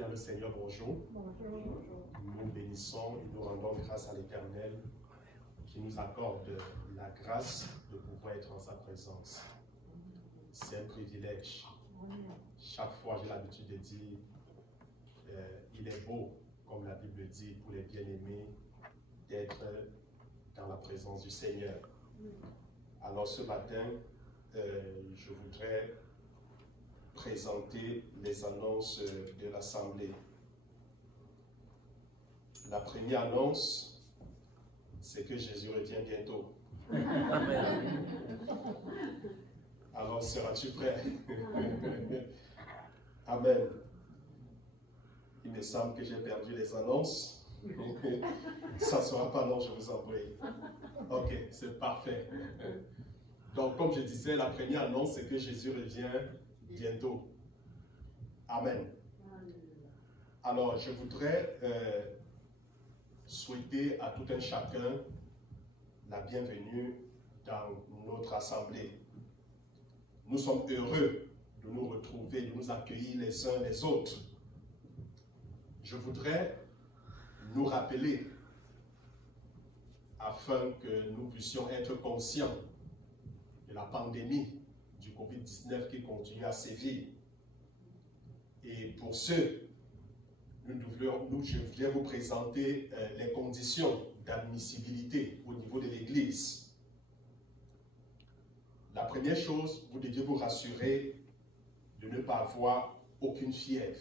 dans le Seigneur, bonjour. Bonjour. Nous bénissons et nous rendons grâce à l'Éternel qui nous accorde la grâce de pouvoir être en sa présence. C'est un privilège. Chaque fois, j'ai l'habitude de dire, il est beau, comme la Bible dit, pour les bien-aimés, d'être dans la présence du Seigneur. Alors ce matin, je voudrais présenter les annonces de l'Assemblée. La première annonce, c'est que Jésus revient bientôt. Alors, seras-tu prêt? Amen. Il me semble que j'ai perdu les annonces. Ça ne sera pas long, je vous en prie. Ok, c'est parfait. Donc, comme je disais, la première annonce, c'est que Jésus revient bientôt. Amen. Alors, je voudrais souhaiter à tout un chacun la bienvenue dans notre assemblée. Nous sommes heureux de nous retrouver, de nous accueillir les uns les autres. Je voudrais nous rappeler, afin que nous puissions être conscients de la pandémie du Covid-19 qui continue à sévir. Et pour ce, je voulais vous présenter les conditions d'admissibilité au niveau de l'Église. La première chose, vous devez vous rassurer de ne pas avoir aucune fièvre.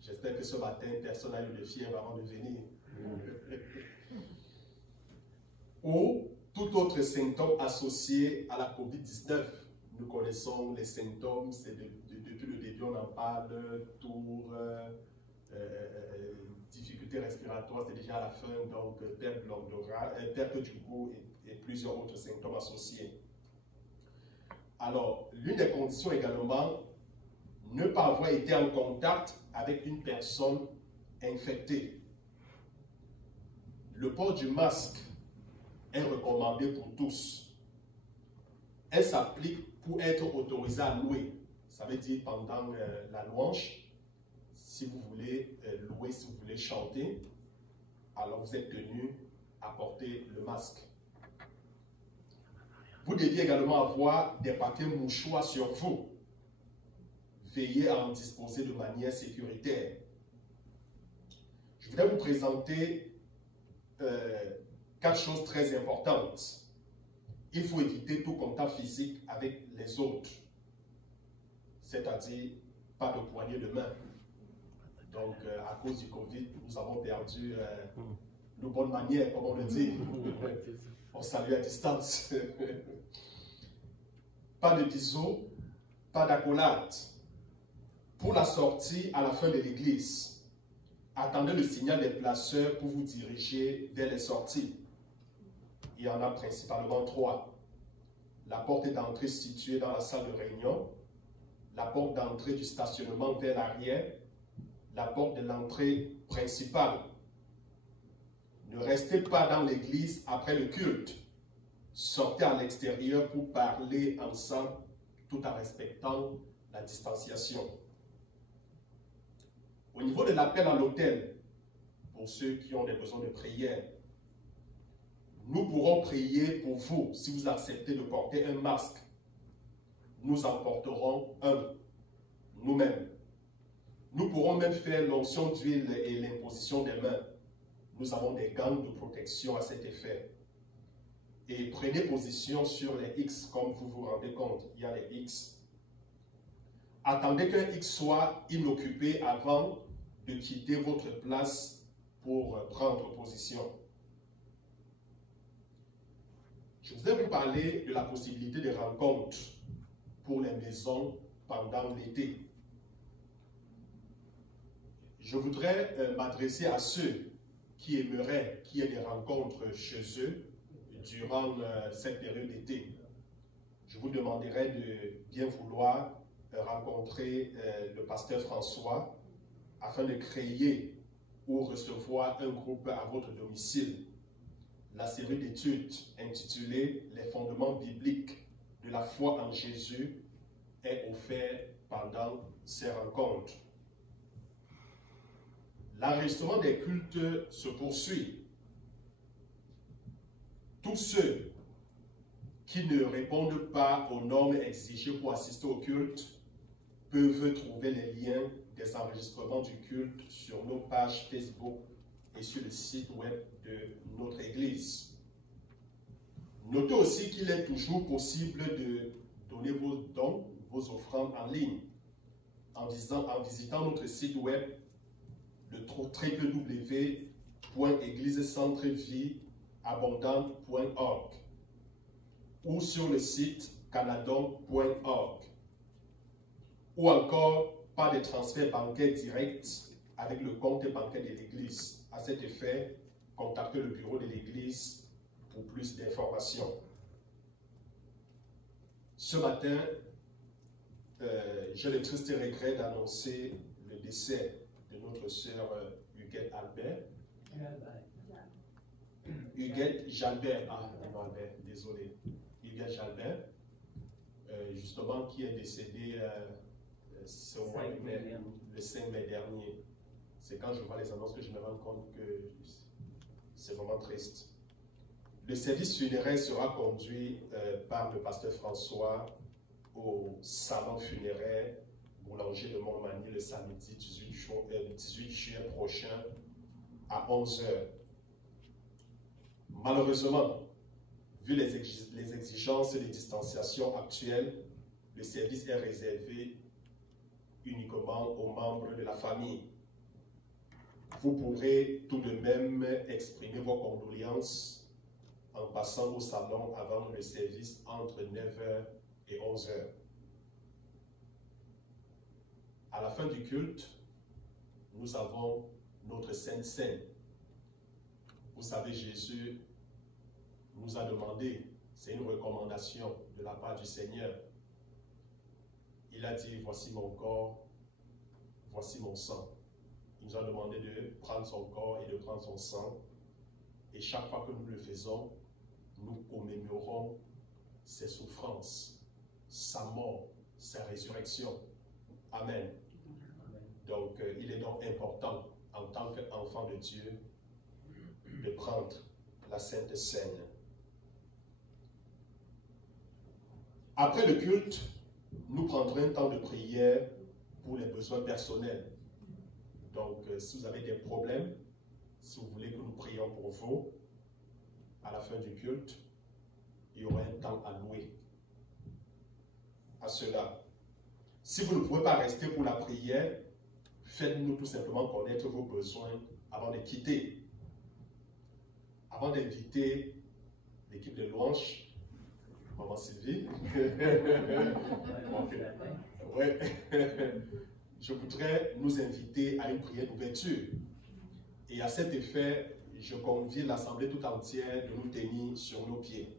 J'espère que ce matin, personne n'a eu de fièvre avant de venir. Ou tout autre symptôme associé à la COVID-19. Nous connaissons les symptômes, depuis le début on en parle, tour, difficultés respiratoires, c'est déjà à la fin, donc perte du goût et plusieurs autres symptômes associés. Alors, l'une des conditions également, ne pas avoir été en contact avec une personne infectée. Le port du masque est recommandé pour tous. Elle s'applique pour être autorisé à louer. Ça veut dire pendant la louange, si vous voulez louer, si vous voulez chanter, alors vous êtes tenu à porter le masque. Vous deviez également avoir des papiers mouchoirs sur vous. Veillez à en disposer de manière sécuritaire. Je voudrais vous présenter 4 choses très importantes. Il faut éviter tout contact physique avec les autres, c'est-à-dire pas de poignée de main. Donc, à cause du Covid, nous avons perdu nos bonnes manières, comme on le dit. On salue à distance. Pas de bisous, pas d'accolade. Pour la sortie à la fin de l'église, attendez le signal des placeurs pour vous diriger vers les sorties. Il y en a principalement 3. La porte d'entrée située dans la salle de réunion, la porte d'entrée du stationnement vers l'arrière, la porte de l'entrée principale. Ne restez pas dans l'église après le culte. Sortez à l'extérieur pour parler ensemble tout en respectant la distanciation. Au niveau de l'appel à l'autel, pour ceux qui ont des besoins de prière, nous pourrons prier pour vous si vous acceptez de porter un masque. Nous en porterons un nous-mêmes. Nous pourrons même faire l'onction d'huile et l'imposition des mains. Nous avons des gants de protection à cet effet. Et prenez position sur les X, comme vous vous rendez compte. Il y a les X. Attendez qu'un X soit inoccupé avant de quitter votre place pour prendre position. Je voudrais vous parler de la possibilité de rencontres pour les maisons pendant l'été. Je voudrais m'adresser à ceux qui aimeraient qu'il y ait des rencontres chez eux durant cette période d'été. Je vous demanderai de bien vouloir rencontrer le pasteur François afin de créer ou recevoir un groupe à votre domicile. La série d'études intitulée « Les fondements bibliques de la foi en Jésus » est offerte pendant ces rencontres. L'enregistrement des cultes se poursuit. Tous ceux qui ne répondent pas aux normes exigées pour assister au culte peuvent trouver les liens des enregistrements du culte sur nos pages Facebook et sur le site web de notre Église. Notez aussi qu'il est toujours possible de donner vos dons, vos offrandes en ligne en visitant notre site web le www.églisecentrevieabondante.org ou sur le site canadon.org ou encore par des transferts bancaires directs avec le compte bancaire de l'Église. À cet effet, contactez le bureau de l'Église pour plus d'informations. Ce matin, j'ai le triste regret d'annoncer le décès de notre sœur Huguette Albert. Huguette Jalbert, non Albert, désolé. Huguette Jalbert, justement, qui est décédée le 5 mai dernier. C'est quand je vois les annonces que je me rends compte que c'est vraiment triste. Le service funéraire sera conduit par le pasteur François au salon funéraire Boulanger de Montmagny le samedi 18 juin prochain à 11 h. Malheureusement, vu les exigences de distanciation actuelles, le service est réservé uniquement aux membres de la famille. Vous pourrez tout de même exprimer vos condoléances en passant au salon avant le service entre 9 h et 11 h. À la fin du culte, nous avons notre Sainte Seine. Vous savez, Jésus nous a demandé, c'est une recommandation de la part du Seigneur. Il a dit, voici mon corps, voici mon sang. Il nous a demandé de prendre son corps et de prendre son sang. Et chaque fois que nous le faisons, nous commémorons ses souffrances, sa mort, sa résurrection. Amen. Donc, il est donc important, en tant qu'enfant de Dieu, de prendre la Sainte Seine. Après le culte, nous prendrons un temps de prière pour les besoins personnels. Donc, si vous avez des problèmes, si vous voulez que nous prions pour vous, à la fin du culte, il y aura un temps alloué à cela. Si vous ne pouvez pas rester pour la prière, faites-nous tout simplement connaître vos besoins avant de quitter. Avant d'inviter l'équipe de louange, Maman Sylvie, ouais. Je voudrais nous inviter à une prière d'ouverture. Et à cet effet, je convie l'Assemblée tout entière de nous tenir sur nos pieds.